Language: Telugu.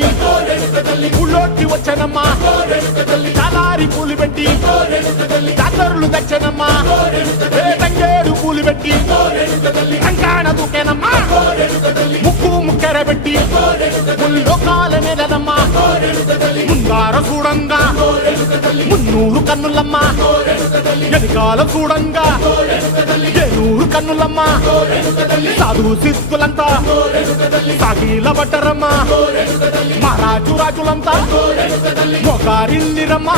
పెట్టి ఊళ్ళోకి వచ్చానమ్మా చాలారి పూలు పెట్టి జాతరులు తెచ్చానమ్మా తంగేడు పూలు పెట్టి కంకాణ దూకేనమ్మా ముక్కు ముక్కెర పెట్టి ముల్లోకాల నెలనమ్మా ముందార చూడంగా మున్నూరు కన్నులమ్మా వెనకాల చూడంగా ఏనూరు కన్నులమ్మా సాధువు సిద్ధులంతా సాగిల బట్టరమ్మా మహారాజు రాజులంతా మొగారిల్లిరమ్మా